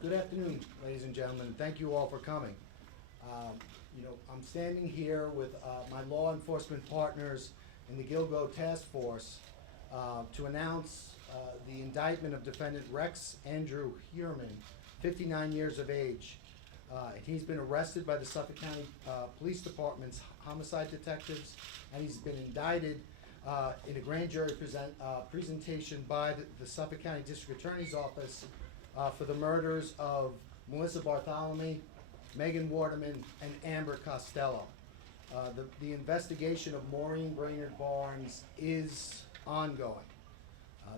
Good afternoon, ladies and gentlemen. Thank you all for coming. I'm standing here with my law enforcement partners in the Gilgo Task Force to announce the indictment of defendant Rex Andrew Heuermann, 59 years of age. He's been arrested by the Suffolk County Police Department's homicide detectives, and he's been indicted in a grand jury presentation by the Suffolk County District Attorney's Office for the murders of Melissa Barthelemy, Megan Waterman, and Amber Costello. The investigation of Maureen Brainerd Barnes is ongoing.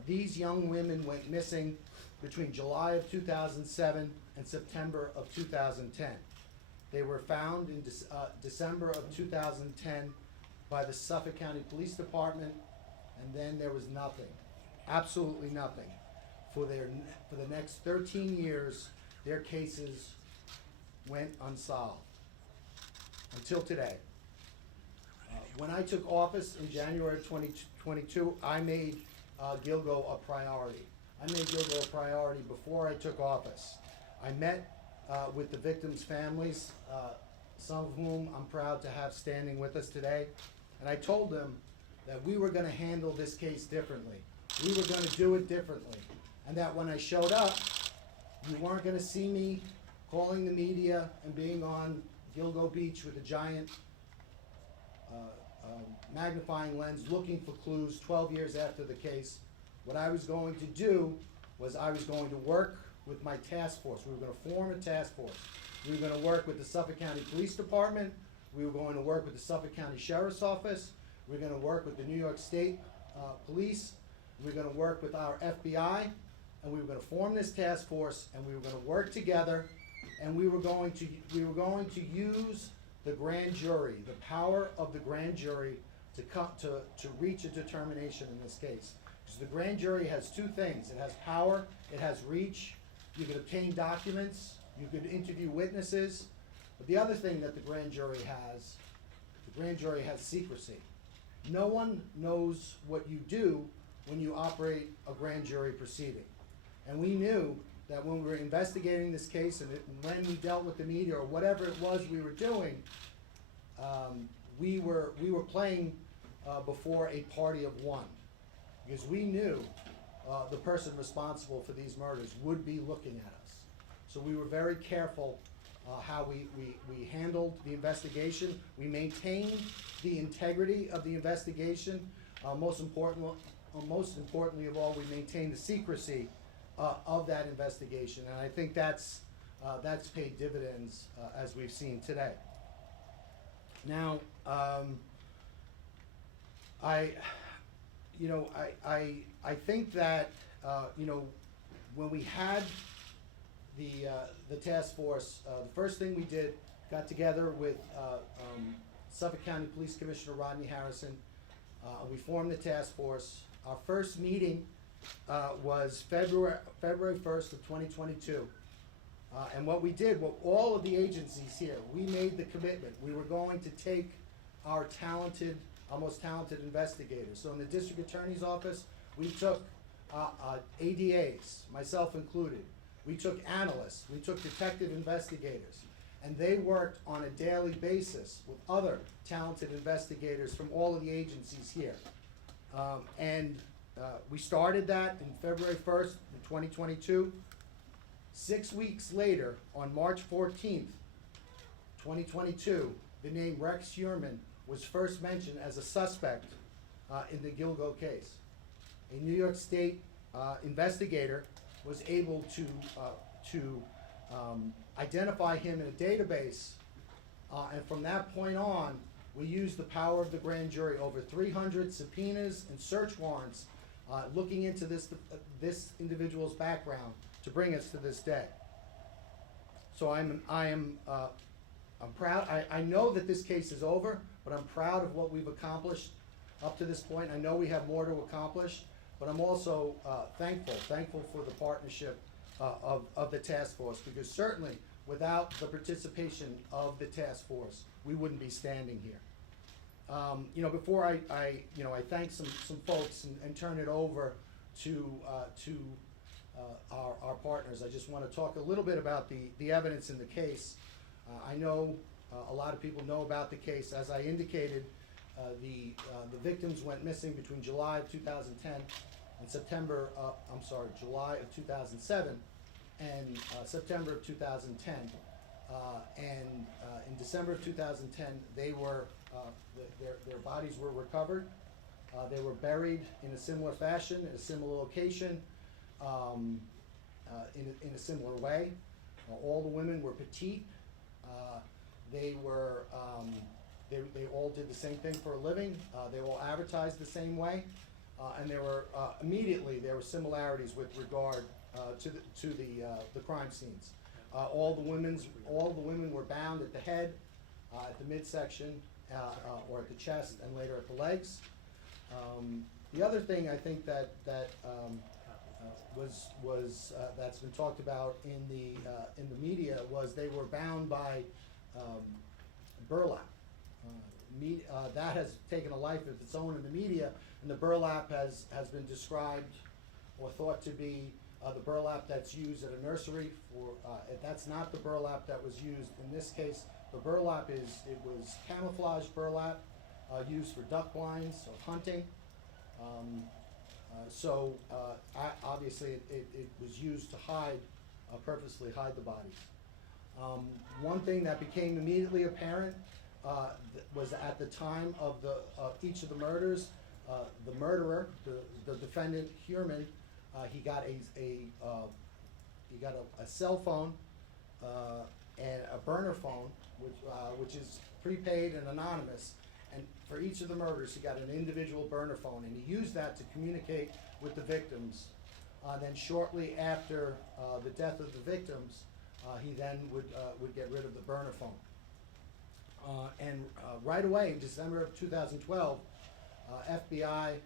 These young women went missing between July of 2007 and September of 2010. They were found in December of 2010 by the Suffolk County Police Department, and then there was nothing, absolutely nothing. For the next 13 years, their cases went unsolved until today. When I took office in January of 2022, I made Gilgo a priority. I made Gilgo a priority before I took office. I met with the victims' families, some of whom I'm proud to have standing with us today, and I told them that we were going to handle this case differently. We were going to do it differently, and that when I showed up, you weren't going to see me calling the media and being on Gilgo Beach with a giant magnifying lens looking for clues 12 years after the case. What I was going to do was I was going to work with my task force. We were going to form a task force. We were going to work with the Suffolk County Police Department. We were going to work with the Suffolk County Sheriff's Office. We were going to work with the New York State Police. We were going to work with our FBI. And we were going to form this task force, and we were going to work together, and we were going to use the grand jury, the power of the grand jury, to reach a determination in this case. Because the grand jury has two things: it has power, it has reach. You can obtain documents, you can interview witnesses, but the other thing that the grand jury has secrecy. No one knows what you do when you operate a grand jury proceeding. And we knew that when we were investigating this case and when we dealt with the media or whatever it was we were doing, we were playing before a party of one, because we knew the person responsible for these murders would be looking at us. So we were very careful how we handled the investigation. We maintained the integrity of the investigation. Most importantly of all, we maintained the secrecy of that investigation, and I think that's paid dividends as we've seen today. Now, I think that when we had the task force, the first thing we did, got together with Suffolk County Police Commissioner Rodney Harrison. We formed the task force. Our first meeting was February 1st of 2022. And what we did, all of the agencies here, we made the commitment. We were going to take our most talented investigators. So in the District Attorney's Office, we took ADAs, myself included. We took analysts, we took detective investigators, and they worked on a daily basis with other talented investigators from all of the agencies here. We started that in February 1st, 2022. 6 weeks later, on March 14th, 2022, the name Rex Heuermann was first mentioned as a suspect in the Gilgo case. A New York State investigator was able to identify him in a database, and from that point on, we used the power of the grand jury, over 300 subpoenas and search warrants looking into this individual's background to bring us to this day. So I'm proud. I know that this case is over, but I'm proud of what we've accomplished up to this point. I know we have more to accomplish, but I'm also thankful for the partnership of the task force, because certainly without the participation of the task force, we wouldn't be standing here. Before I thank some folks and turn it over to our partners. I just want to talk a little bit about the evidence in the case. I know a lot of people know about the case. As I indicated, the victims went missing between July of 2010 and July of 2007 and September of 2010. In December of 2010, they were their bodies were recovered. They were buried in a similar fashion, in a similar location, in a similar way. All the women were petite. They all did the same thing for a living. They all advertised the same way, and there were similarities with regard to the crime scenes. All the women were bound at the head, at the midsection, or at the chest, and later at the legs. The other thing I think that that's been talked about in the media was they were bound by burlap. That has taken a life of its own in the media, and the burlap has been described or thought to be the burlap that's used at a nursery. That's not the burlap that was used in this case. The burlap was camouflage burlap used for duck blinds or hunting. Obviously it was used to purposely hide the bodies. One thing that became immediately apparent was at the time of each of the murders, the murderer, the defendant Heuermann, he got a cell phone and a burner phone, which is prepaid and anonymous. And for each of the murders, he got an individual burner phone, and he used that to communicate with the victims. Then shortly after the death of the victims, he then would get rid of the burner phone. And right away, in December of 2012, FBI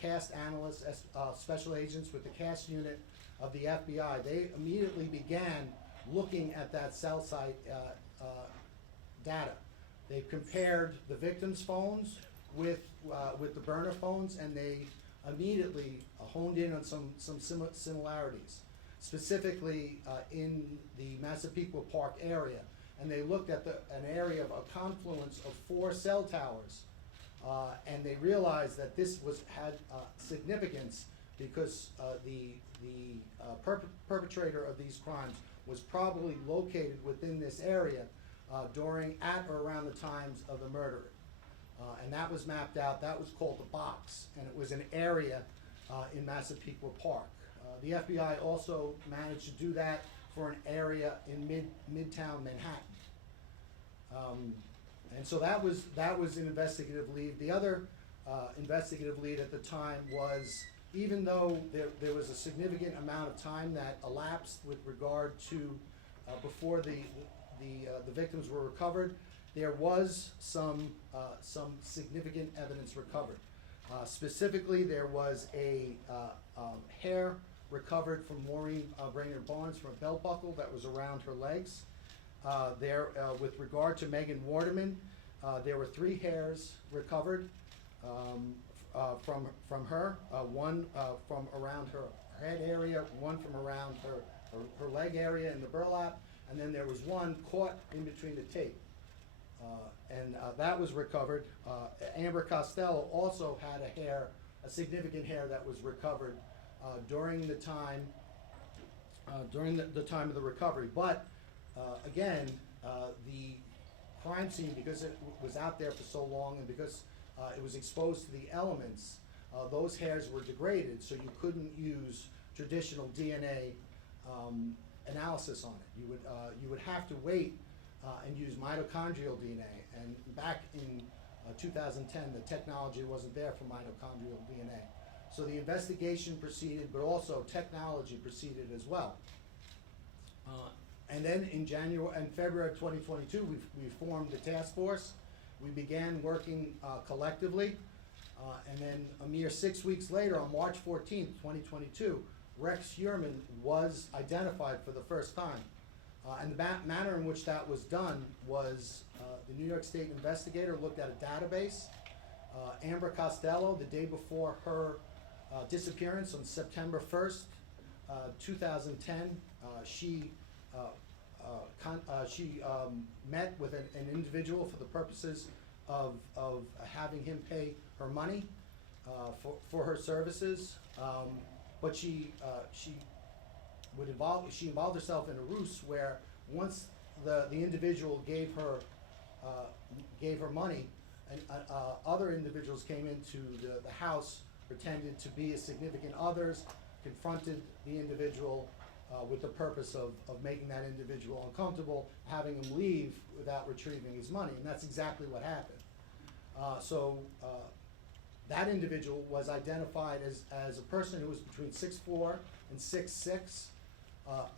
CAST analysts, special agents with the CAST unit of the FBI, they immediately began looking at that cell site data. They compared the victims' phones with the burner phones, and they immediately honed in on some similarities, specifically in the Massapequa Park area. And they looked at an area of a confluence of 4 cell towers, and they realized that this had significance because the perpetrator of these crimes was probably located within this area at or around the times of the murder. And that was mapped out. That was called the box, and it was an area in Massapequa Park. The FBI also managed to do that for an area in Midtown Manhattan. And so that was an investigative lead. The other investigative lead at the time was, even though there was a significant amount of time that elapsed with regard to before the victims were recovered, there was some significant evidence recovered. Specifically, there was a hair recovered from Maureen Brainerd Barnes from a belt buckle that was around her legs. With regard to Megan Waterman, there were 3 hairs recovered from her, one from around her head area, one from around her leg area in the burlap, and then there was one caught in between the tape. And that was recovered. Amber Costello also had a significant hair that was recovered during the time of the recovery. But again, the crime scene, because it was out there for so long and because it was exposed to the elements, those hairs were degraded, so you couldn't use traditional DNA analysis on it. You would have to wait and use mitochondrial DNA. And back in 2010, the technology wasn't there for mitochondrial DNA. So the investigation proceeded, but also technology proceeded as well. And then in February of 2022, we formed the task force. We began working collectively. And then a mere 6 weeks later, on March 14th, 2022, Rex Heuermann was identified for the first time. And the manner in which that was done was the New York State investigator looked at a database. Amber Costello, the day before her disappearance on September 1st, 2010, she met with an individual for the purposes of having him pay her money for her services, but she involved herself in a ruse where once the individual gave her money, and other individuals came into the house, pretended to be significant others, confronted the individual with the purpose of making that individual uncomfortable, having him leave without retrieving his money, and that's exactly what happened. That individual was identified as a person who was between 6'4" and 6'6",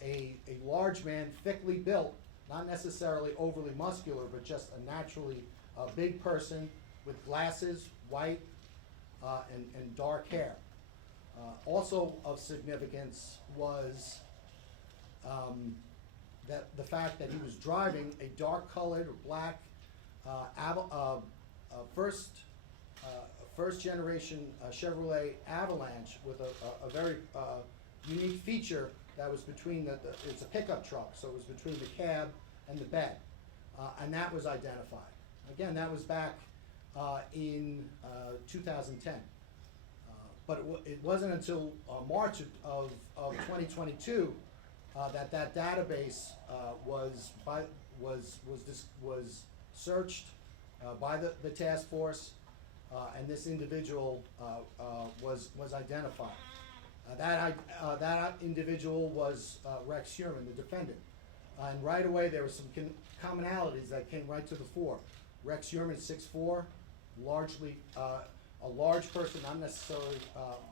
a large man, thickly built, not necessarily overly muscular, but just a naturally big person with glasses, white, and dark hair. Also of significance was that the fact that he was driving a dark-colored black first-generation Chevrolet Avalanche with a very unique feature that was between it's a pickup truck, so it was between the cab and the bed, and that was identified. Again, that was back in 2010. But it wasn't until March of 2022 that database was searched by the task force, and this individual was identified. That individual was Rex Heuermann, the defendant. And right away there were some commonalities that came right to the fore. Rex Heuermann, 6'4", largely a large person, not necessarily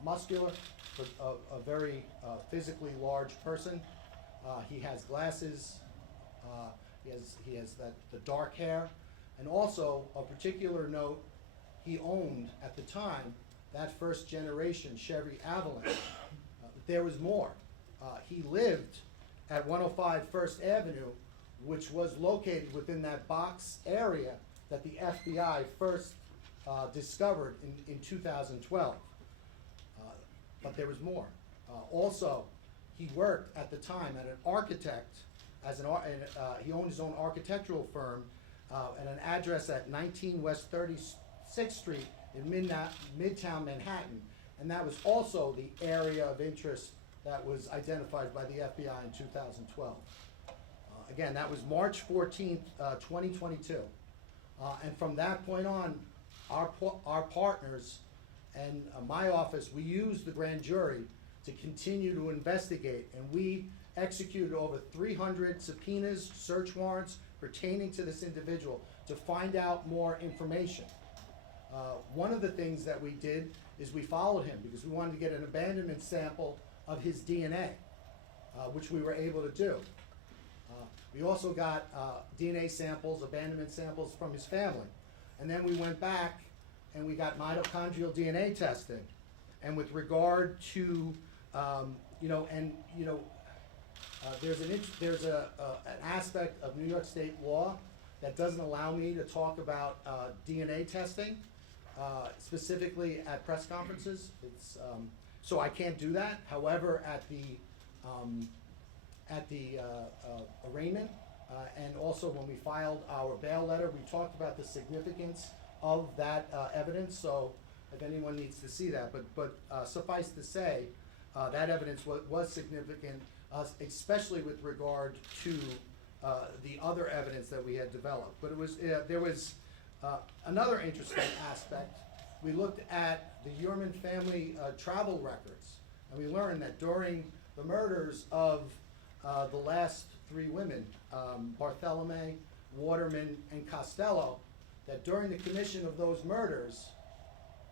muscular, but a very physically large person. He has glasses. He has the dark hair, and also of particular note, he owned at the time that first generation Chevy Avalanche. There was more. He lived at 105 First Avenue, which was located within that box area that the FBI first discovered in 2012. But there was more. Also, he worked at the time at an architect, he owned his own architectural firm at an address at 19 West 36th Street in Midtown Manhattan. And that was also the area of interest that was identified by the FBI in 2012. Again, that was March 14th, 2022. And from that point on, our partners and my office, we used the grand jury to continue to investigate, and we executed over 300 subpoenas, search warrants pertaining to this individual to find out more information. One of the things that we did is we followed him because we wanted to get an abandonment sample of his DNA, which we were able to do. We also got DNA samples, abandonment samples from his family. And then we went back and we got mitochondrial DNA testing. And with regard to, there's an aspect of New York State law that doesn't allow me to talk about DNA testing, specifically at press conferences. So I can't do that. However, at the arraignment, and also when we filed our bail letter, we talked about the significance of that evidence. So if anyone needs to see that, but suffice to say, that evidence was significant, especially with regard to the other evidence that we had developed. But there was another interesting aspect. We looked at the Heuermann family travel records, and we learned that during the murders of the last three women, Barthelemy, Waterman, and Costello, that during the commission of those murders,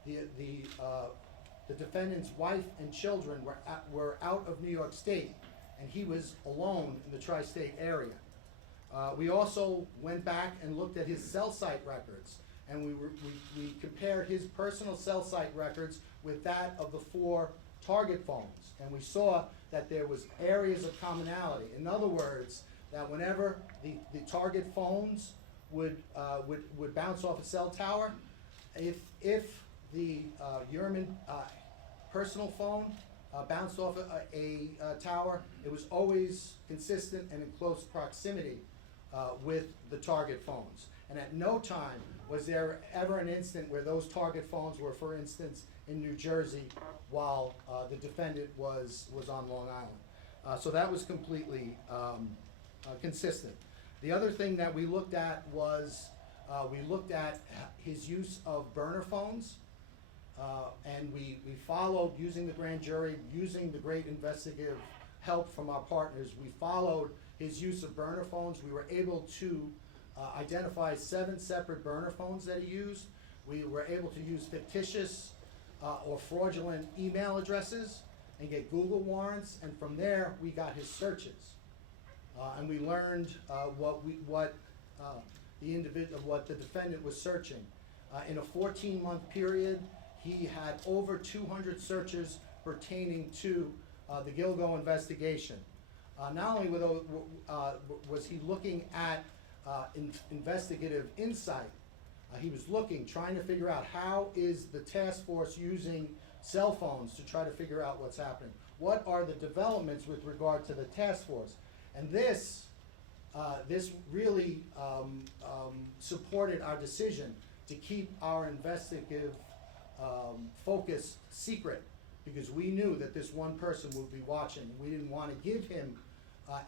the defendant's wife and children were out of New York State, and he was alone in the tri-state area. We also went back and looked at his cell site records, and we compared his personal cell site records with that of the 4 target phones, and we saw that there was areas of commonality. In other words, that whenever the target phones would bounce off a cell tower, if the Heuermann personal phone bounced off a tower. It was always consistent and in close proximity with the target phones. And at no time was there ever an instant where those target phones were, for instance, in New Jersey while the defendant was on Long Island. So that was completely consistent. The other thing that we looked at was we looked at his use of burner phones, and we followed, using the grand jury, using the great investigative help from our partners, we followed his use of burner phones. We were able to identify 7 separate burner phones that he used. We were able to use fictitious or fraudulent email addresses and get Google warrants, and from there we got his searches. And we learned what the defendant was searching. In a 14-month period, he had over 200 searches pertaining to the Gilgo investigation. Not only was he looking at investigative insight, he was trying to figure out how is the task force using cell phones to try to figure out what's happening. What are the developments with regard to the task force? And this really supported our decision to keep our investigative focus secret, because we knew that this one person would be watching. We didn't want to give him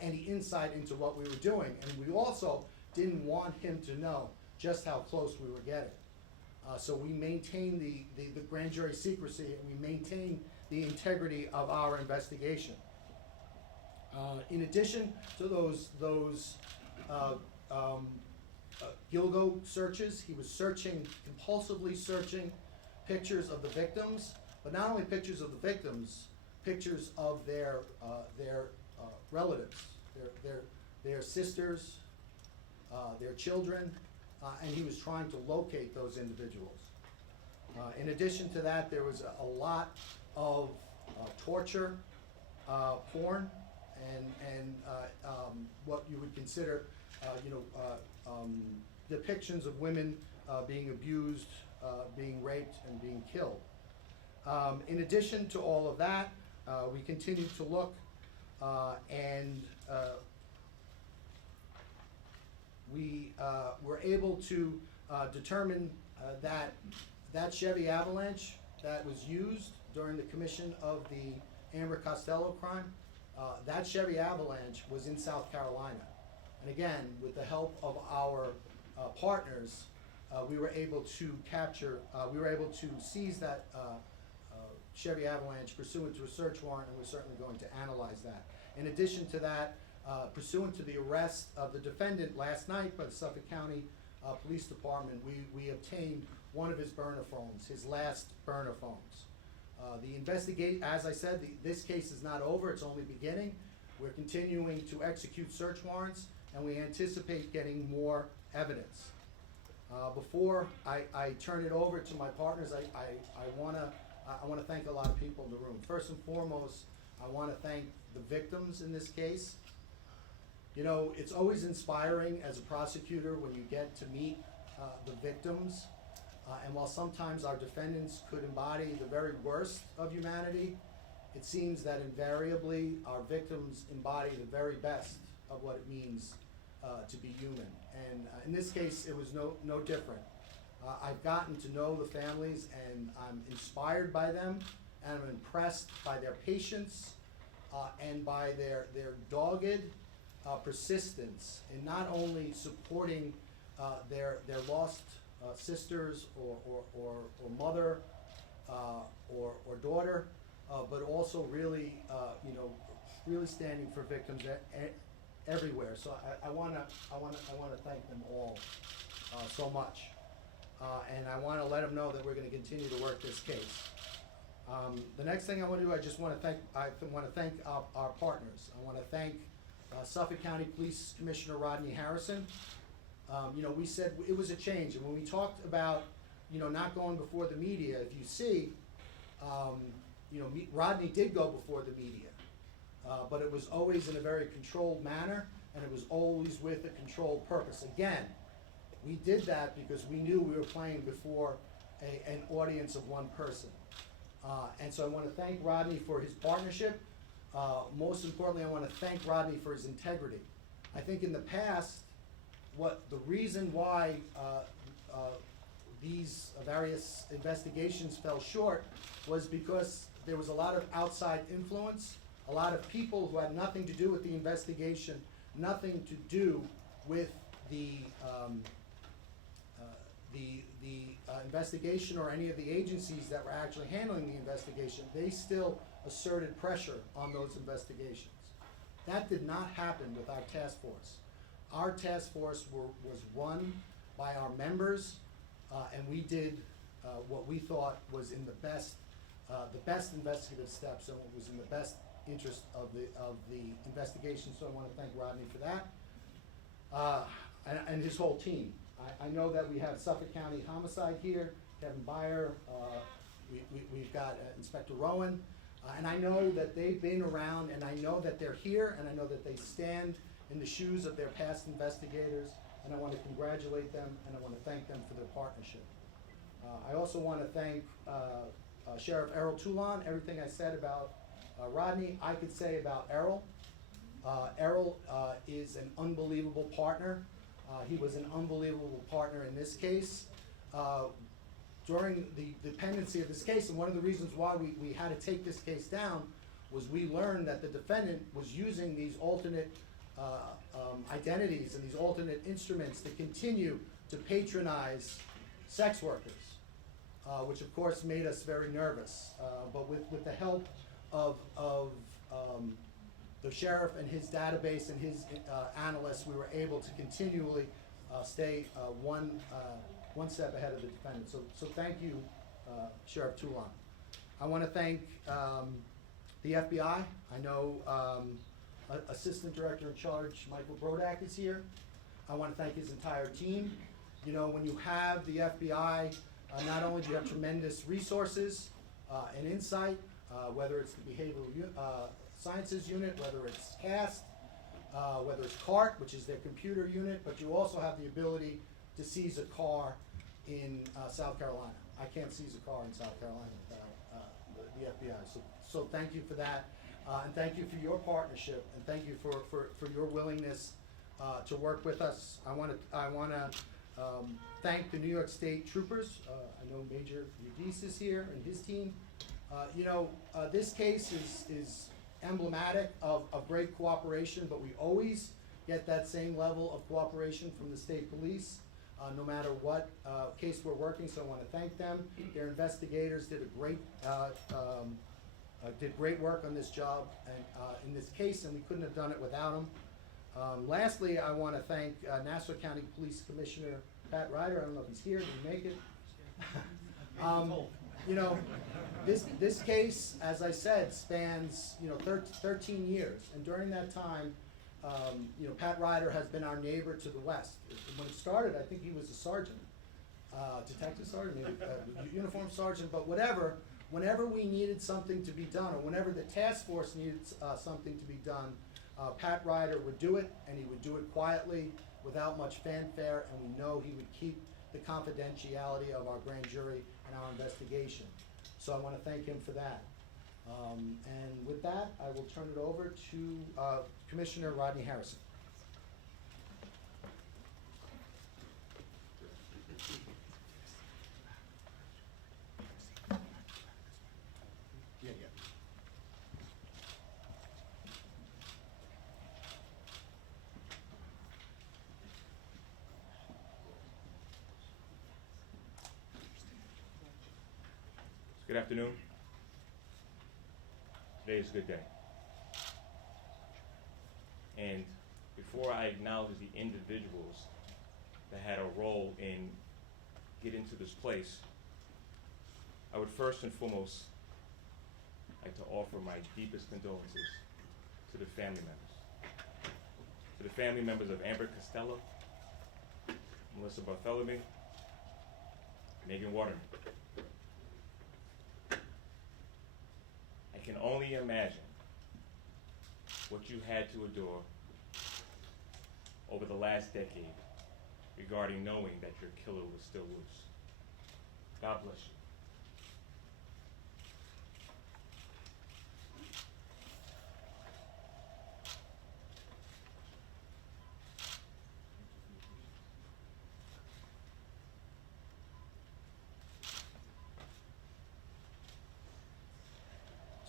any insight into what we were doing, and we also didn't want him to know just how close we were getting. So we maintained the grand jury secrecy, and we maintained the integrity of our investigation. In addition to those Gilgo searches, he was compulsively searching pictures of the victims, but not only pictures of the victims, pictures of their relatives, their sisters, their children, and he was trying to locate those individuals. In addition to that, there was a lot of torture, porn, and what you would consider, depictions of women being abused, being raped, and being killed. In addition to all of that, we continued to look, and we were able to determine that Chevy Avalanche that was used during the commission of the Amber Costello crime, that Chevy Avalanche was in South Carolina. And again, with the help of our partners, we were able to seize that Chevy Avalanche pursuant to a search warrant, and we're certainly going to analyze that. In addition to that, pursuant to the arrest of the defendant last night by the Suffolk County Police Department, we obtained one of his burner phones, his last burner phones. As I said, this case is not over, it's only beginning. We're continuing to execute search warrants, and we anticipate getting more evidence. Before I turn it over to my partners, I want to thank a lot of people in the room. First and foremost, I want to thank the victims in this case. You know, it's always inspiring as a prosecutor when you get to meet the victims. And while sometimes our defendants could embody the very worst of humanity, it seems that invariably our victims embody the very best of what it means to be human. And in this case, it was no different. I've gotten to know the families, and I'm inspired by them, and I'm impressed by their patience and by their dogged persistence in not only supporting their lost sisters or mother or daughter, but also really really standing for victims everywhere. So I want to thank them all so much, and I want to let them know that we're going to continue to work this case. The next thing I want to do, I want to thank our partners. I want to thank Suffolk County Police Commissioner Rodney Harrison. We said it was a change, and when we talked about, not going before the media, if you see, Rodney did go before the media, but it was always in a very controlled manner, and it was always with a controlled purpose. Again, we did that because we knew we were playing before an audience of one person. And so I want to thank Rodney for his partnership. Most importantly, I want to thank Rodney for his integrity. I think in the past, the reason why these various investigations fell short was because there was a lot of outside influence, a lot of people who had nothing to do with the investigation, nothing to do with the investigation or any of the agencies that were actually handling the investigation. They still asserted pressure on those investigations. That did not happen with our task force. Our task force was run by our members, and we did what we thought was in the best investigative steps and what was in the best interest of the investigation. So I want to thank Rodney for that, and his whole team. I know that we have Suffolk County Homicide here, Kevin Byer, we've got Inspector Rowan, and I know that they've been around, and I know that they're here, and I know that they stand in the shoes of their past investigators, and I want to congratulate them, and I want to thank them for their partnership. I also want to thank Sheriff Errol Toulon. Everything I said about Rodney, I could say about Errol. Errol is an unbelievable partner. He was an unbelievable partner in this case. During the pendency of this case, and one of the reasons why we had to take this case down was we learned that the defendant was using these alternate identities and these alternate instruments to continue to patronize sex workers, which of course made us very nervous. But with the help of the sheriff and his database and his analysts, we were able to continually stay one step ahead of the defendant. So thank you, Sheriff Toulon. I want to thank the FBI. I know Assistant Director in Charge Michael Brodak is here. I want to thank his entire team. You know, when you have the FBI, not only do you have tremendous resources and insight, whether it's the Behavioral Sciences Unit, whether it's CAST, whether it's CART, which is their computer unit, but you also have the ability to seize a car in South Carolina. I can't seize a car in South Carolina without the FBI. So thank you for that, and thank you for your partnership, and thank you for your willingness to work with us. I want to thank the New York State troopers. I know Major Udis is here and his team. You know, this case is emblematic of great cooperation, but we always get that same level of cooperation from the state police, no matter what case we're working. So I want to thank them. Their investigators did great work on this job and in this case, and we couldn't have done it without them. Lastly, I want to thank Nassau County Police Commissioner Pat Ryder. I don't know if he's here. Did he make it? You know, this case, as I said, spans 13 years, and during that time, Pat Ryder has been our neighbor to the west. When it started, I think he was a sergeant, detective sergeant, maybe, uniform sergeant, but whatever. Whenever we needed something to be done, or whenever the task force needed something to be done, Pat Ryder would do it, and he would do it quietly, without much fanfare, and we know he would keep the confidentiality of our grand jury and our investigation. So I want to thank him for that. And with that, I will turn it over to Commissioner Rodney Harrison. Good afternoon. Today is a good day. And before I acknowledge the individuals that had a role in getting to this place, I would first and foremost like to offer my deepest condolences to the family members. To the family members of Amber Costello, Melissa Barthelemy, Megan Waterman. I can only imagine what you had to endure over the last decade regarding knowing that your killer was still loose. God bless you.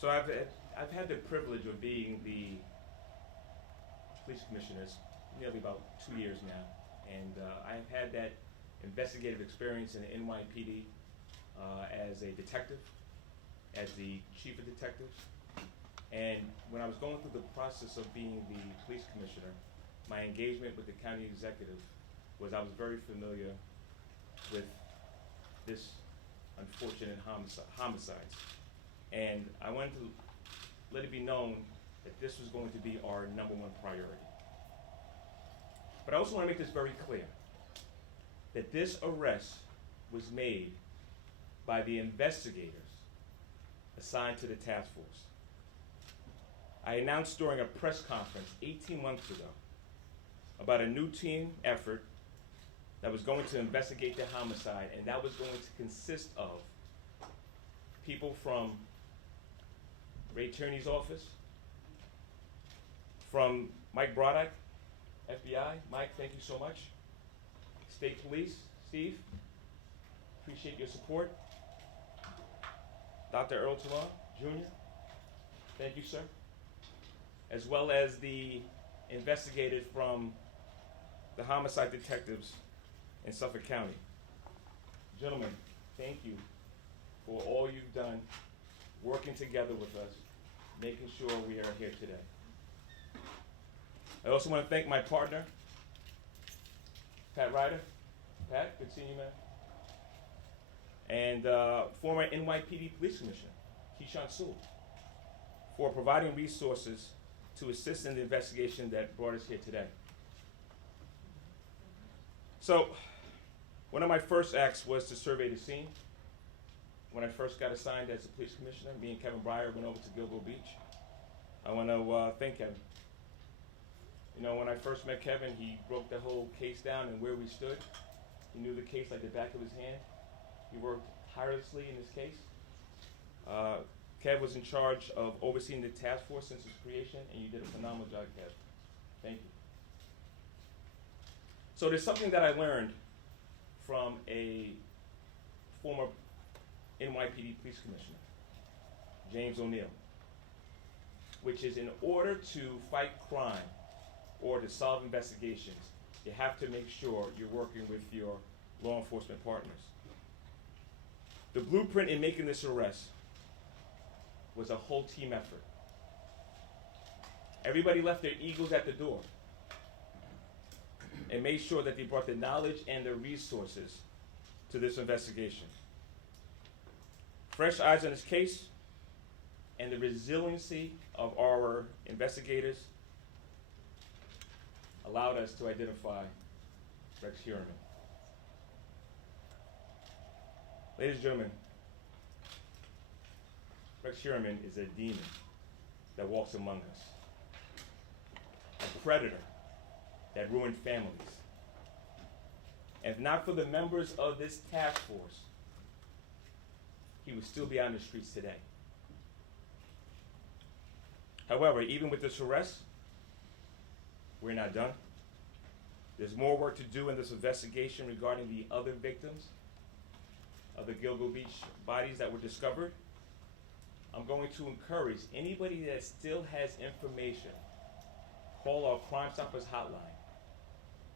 So I've had the privilege of being the police commissioner nearly about 2 years now, and I've had that investigative experience in the NYPD as a detective, as the chief of detectives, and when I was going through the process of being the police commissioner, my engagement with the county executive was I was very familiar with this unfortunate homicides. And I wanted to let it be known that this was going to be our #1 priority. But I also want to make this very clear, that this arrest was made by the investigators assigned to the task force. I announced during a press conference 18 months ago about a new team effort that was going to investigate the homicide, and that was going to consist of people from Ray Tierney's office, from Mike Broddock, FBI. Mike, thank you so much. State Police, Steve, appreciate your support. Dr. Earl Talon, Jr., thank you, sir. As well as the investigators from the homicide detectives in Suffolk County. Gentlemen, thank you for all you've done, working together with us, making sure we are here today. I also want to thank my partner, Pat Ryder. Pat, good seeing you, man. And former NYPD Police Commissioner, Keyshawn Sewell, for providing resources to assist in the investigation that brought us here today. So, one of my first acts was to survey the scene. When I first got assigned as a police commissioner, me and Kevin Breyer went over to Gilgo Beach. I want to thank Kevin. You know, when I first met Kevin, he broke the whole case down and where we stood. He knew the case like the back of his hand. He worked tirelessly in this case. Kev was in charge of overseeing the task force since its creation, and you did a phenomenal job, Kev. Thank you. So there's something that I learned from a former NYPD police commissioner, James O'Neill, which is in order to fight crime or to solve investigations, you have to make sure you're working with your law enforcement partners. The blueprint in making this arrest was a whole team effort. Everybody left their egos at the door and made sure that they brought the knowledge and the resources to this investigation. Fresh eyes on this case and the resiliency of our investigators allowed us to identify Rex Heuermann. Ladies and gentlemen, Rex Heuermann is a demon that walks among us, a predator that ruined families. And if not for the members of this task force, he would still be on the streets today. However, even with this arrest, we're not done. There's more work to do in this investigation regarding the other victims of the Gilgo Beach bodies that were discovered. I'm going to encourage anybody that still has information, call our Crime Stoppers hotline,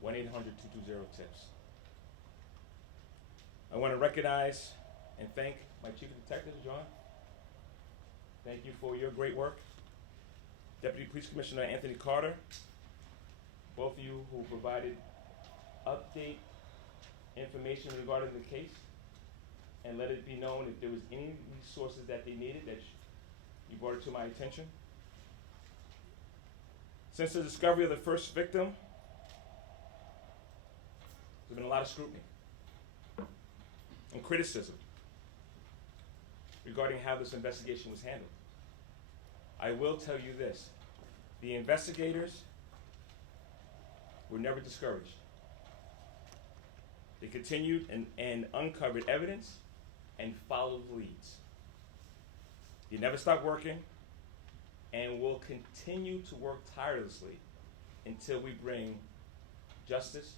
1-800-220-TIPS. I want to recognize and thank my Chief of Detectives, John. Thank you for your great work. Deputy Police Commissioner Anthony Carter, both of you who provided update information regarding the case and let it be known if there was any resources that they needed that you brought it to my attention. Since the discovery of the first victim, there's been a lot of scrutiny and criticism regarding how this investigation was handled. I will tell you this, the investigators were never discouraged. They continued and uncovered evidence and followed leads. They never stopped working and will continue to work tirelessly until we bring justice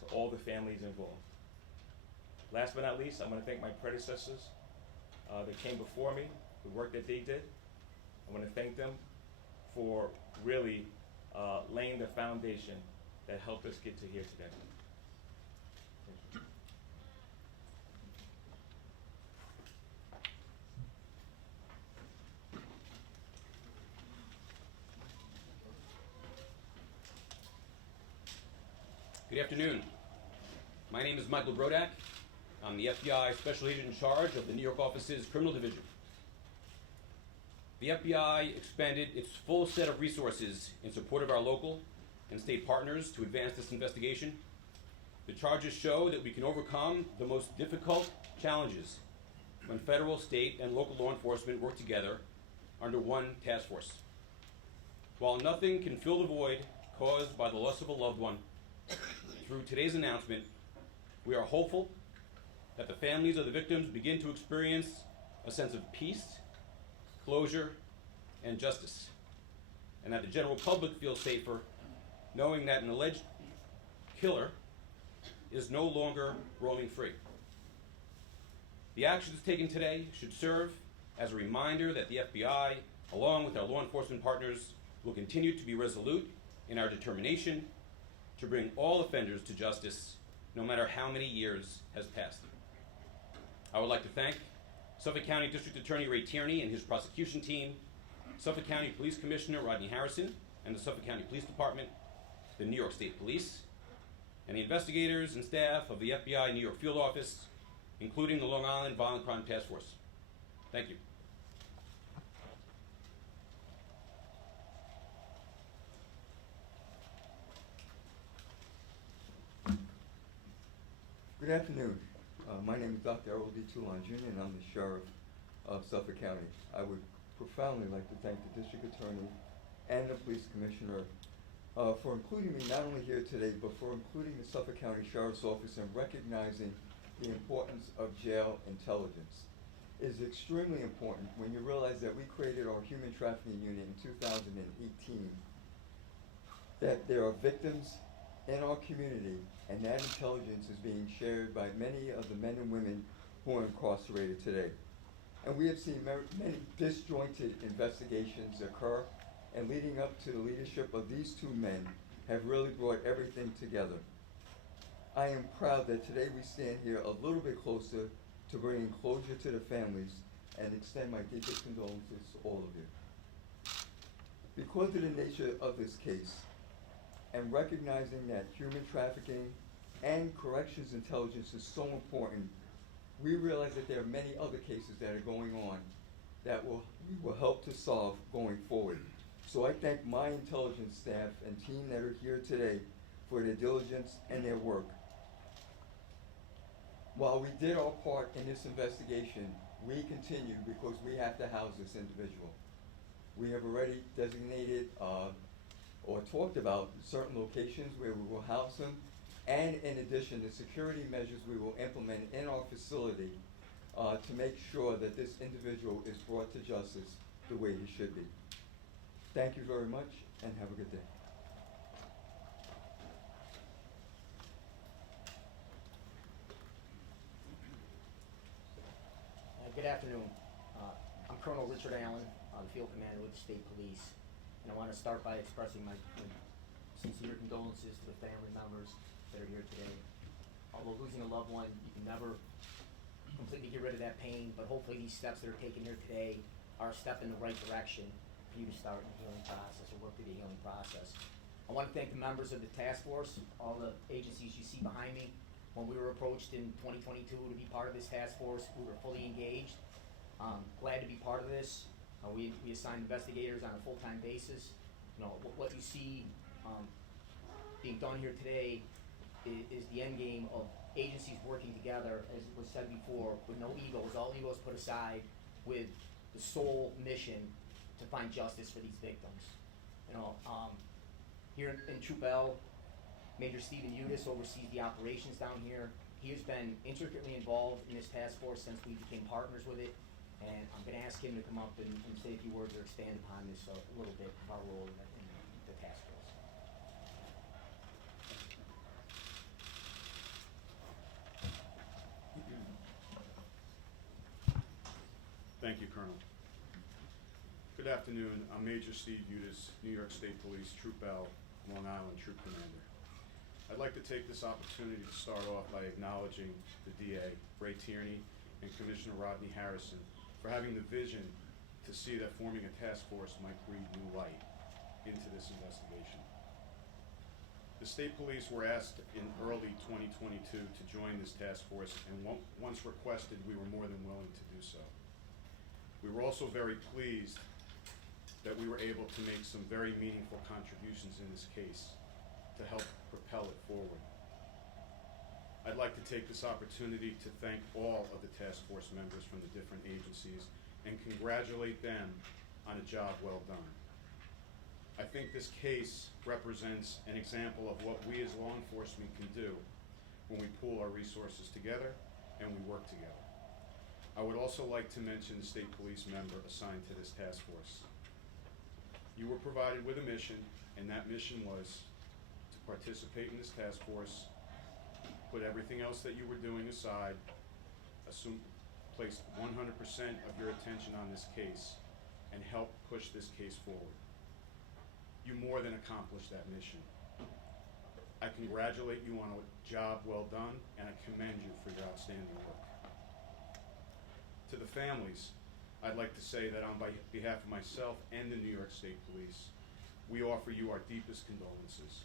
to all the families involved. Last but not least, I'm going to thank my predecessors that came before me, the work that they did. I want to thank them for really laying the foundation that helped us get to here today. Thank you. Good afternoon. My name is Michael Brodak. I'm the FBI Special Agent in charge of the New York office's Criminal Division. The FBI expended its full set of resources in support of our local and state partners to advance this investigation. The charges show that we can overcome the most difficult challenges when federal, state, and local law enforcement work together under one task force. While nothing can fill the void caused by the loss of a loved one, through today's announcement, we are hopeful that the families of the victims begin to experience a sense of peace, closure, and justice, and that the general public feels safer knowing that an alleged killer is no longer roaming free. The actions taken today should serve as a reminder that the FBI, along with our law enforcement partners, will continue to be resolute in our determination to bring all offenders to justice, no matter how many years has passed. I would like to thank Suffolk County District Attorney Ray Tierney and his prosecution team, Suffolk County Police Commissioner Rodney Harrison and the Suffolk County Police Department, the New York State Police, and the investigators and staff of the FBI New York Field Office, including the Long Island Violent Crime Task Force. Thank you. Good afternoon. My name is Dr. Errol D. Toulon Jr. and I'm the Sheriff of Suffolk County. I would profoundly like to thank the District Attorney and the Police Commissioner for including me not only here today, but for including the Suffolk County Sheriff's Office and recognizing the importance of jail intelligence. It is extremely important when you realize that we created our human trafficking unit in 2018, that there are victims in our community, and that intelligence is being shared by many of the men and women who are incarcerated today. And we have seen many disjointed investigations occur, and leading up to the leadership of these two men have really brought everything together. I am proud that today we stand here a little bit closer to bringing closure to the families and extend my deepest condolences to all of you. Because of the nature of this case, and recognizing that human trafficking and corrections intelligence is so important, we realize that there are many other cases that are going on that we will help to solve going forward. So I thank my intelligence staff and team that are here today for their diligence and their work. While we did our part in this investigation, we continue because we have to house this individual. We have already designated or talked about certain locations where we will house him, and in addition, the security measures we will implement in our facility to make sure that this individual is brought to justice the way he should be. Thank you very much, and have a good day. Good afternoon. I'm Colonel Richard Allen, the Field Commander with the State Police, and I want to start by expressing my sincere condolences to the family members that are here today. Although losing a loved one, you can never completely get rid of that pain, but hopefully these steps that are taken here today are a step in the right direction for you to start the healing process or work through the healing process. I want to thank the members of the task force, all the agencies you see behind me. When we were approached in 2022 to be part of this task force, we were fully engaged. Glad to be part of this. We assign investigators on a full-time basis. You know, what you see being done here today is the end game of agencies working together, as was said before, with no egos, all egos put aside, with the sole mission to find justice for these victims. You know, here in Troop L, Major Stephen Udis oversees the operations down here. He has been intricately involved in this task force since we became partners with it, and I'm going to ask him to come up and say a few words or expand upon this a little bit of our role in the task force. Thank you, Colonel. Good Good afternoon. I'm Major Steve Udis, New York State Police, Troop L, Long Island Troop Commander. I'd like to take this opportunity to start off by acknowledging the DA, Ray Tierney, and Commissioner Rodney Harrison for having the vision to see that forming a task force might breathe new light into this investigation. The state police were asked in early 2022 to join this task force, and once requested, we were more than willing to do so. We were also very pleased that we were able to make some very meaningful contributions in this case to help propel it forward. I'd like to take this opportunity to thank all of the task force members from the different agencies and congratulate them on a job well done. I think this case represents an example of what we as law enforcement can do when we pool our resources together and we work together. I would also like to mention the state police member assigned to this task force. You were provided with a mission, and that mission was to participate in this task force, put everything else that you were doing aside, place 100% of your attention on this case, and help push this case forward. You more than accomplished that mission. I congratulate you on a job well done, and I commend you for your outstanding work. To the families, I'd like to say that on behalf of myself and the New York State Police, we offer you our deepest condolences.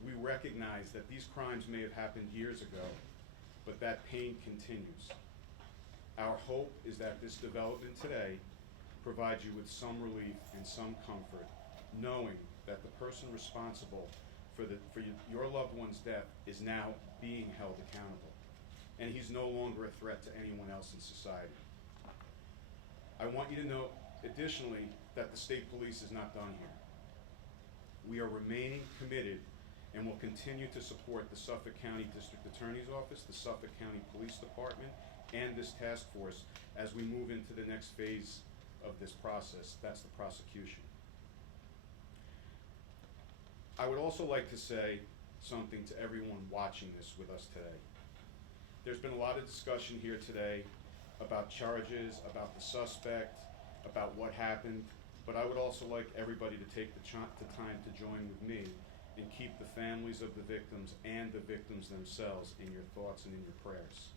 We recognize that these crimes may have happened years ago, but that pain continues. Our hope is that this development today provides you with some relief and some comfort, knowing that the person responsible for your loved one's death is now being held accountable, and he's no longer a threat to anyone else in society. I want you to know, additionally, that the state police is not done here. We are remaining committed and will continue to support the Suffolk County District Attorney's Office, the Suffolk County Police Department, and this task force as we move into the next phase of this process. That's the prosecution. I would also like to say something to everyone watching this with us today. There's been a lot of discussion here today about charges, about the suspect, about what happened, but I would also like everybody to take the time to join with me and keep the families of the victims and the victims themselves in your thoughts and in your prayers.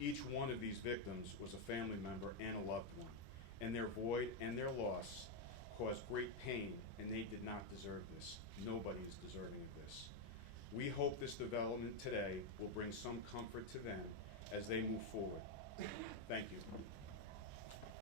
Each one of these victims was a family member and a loved one, and their void and their loss caused great pain, and they did not deserve this. Nobody is deserving of this. We hope this development today will bring some comfort to them as they move forward. Thank you.